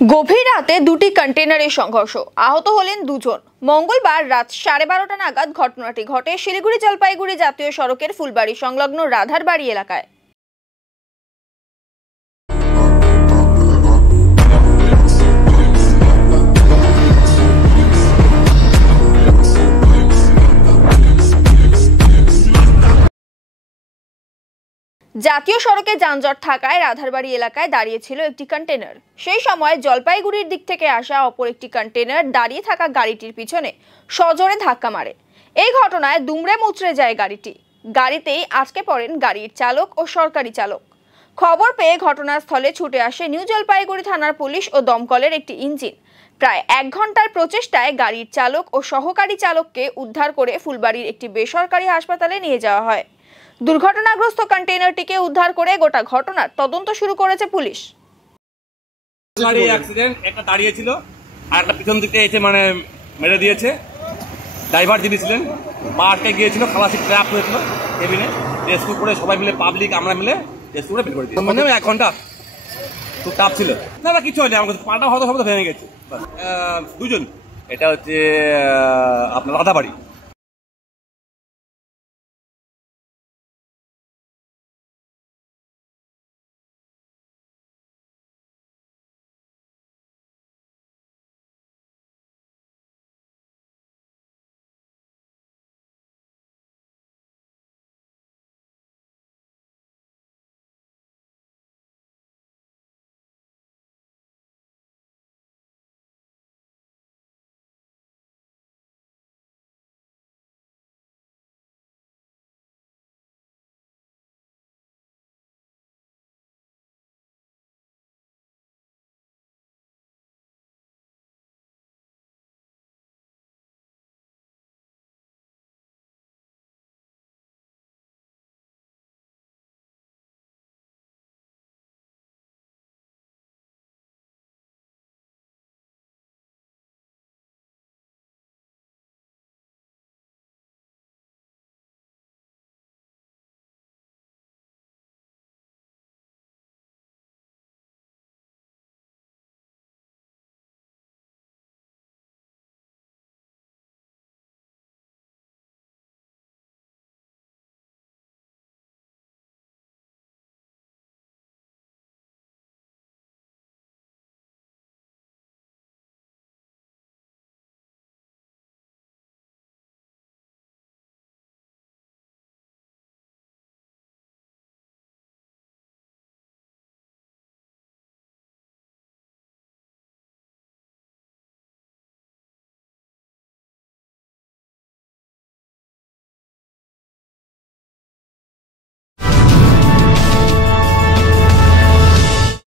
গভীর রাতে দুটি কন্টেনারের সংঘর্ষ, আহত হলেন দুজন। মঙ্গলবার রাত 12:30 নাগাদ ঘটনাটি ঘটে শিলিগুড়ি জলপাইগুড়ি জাতীয় সড়কের ফুলবাড়ি সংলগ্ন রাধারবাড়ি এলাকায়। জাতীয় সড়কে যানজট থাকায় রাধারবাড়ি এলাকায় দাঁড়িয়েছিল একটি কন্টেনার। সেই সময় জলপাইগুড়ির দিক থেকে আসা অপর একটি কন্টেনার দাঁড়িয়ে থাকা গাড়িটির পিছনে সজোরে ধাক্কা মারে। এই ঘটনায় দুমড়ে মুচড়ে যায় গাড়িটি। গাড়িতেই আটকে পড়েন গাড়ির চালক ও সরকারি চালক। খবর পেয়ে ঘটনাস্থলে ছুটে আসে নিউ জলপাইগুড়ি থানার পুলিশ ও দমকলের একটি ইঞ্জিন। প্রায় 1 ঘন্টার প্রচেষ্টায় গাড়ির চালক ও সহকারী চালককে উদ্ধার করে ফুলবাড়ির একটি বেসরকারি হাসপাতালে নিয়ে যাওয়া হয়। দুর্ঘটনাগ্রস্ত কন্টেইনারটিকে উদ্ধার করে গোটা ঘটনার তদন্ত শুরু করেছে পুলিশ। গাড়ি অ্যাক্সিডেন্ট, একটা দাঁড়িয়ে ছিল আর একটা পিছন দিকে এসে মেরে দিয়েছে। ড্রাইভার যিনি ছিলেন পা আটকে গিয়েছিল, খালাসি ট্র্যাপ হয়েছিল কেবিনে। রেস্কিউ করে সবাই মিলে, পাবলিক আমরা মিলে রেস্কিউ করে বের করে দিয়েছি। 1 ঘন্টা খুব টাফ ছিল। না কিছু হয়নি, আমার পাটা হয়তো ভেঙে গেছে। দুজন, এটা হচ্ছে আপনার রাধাবাড়ি।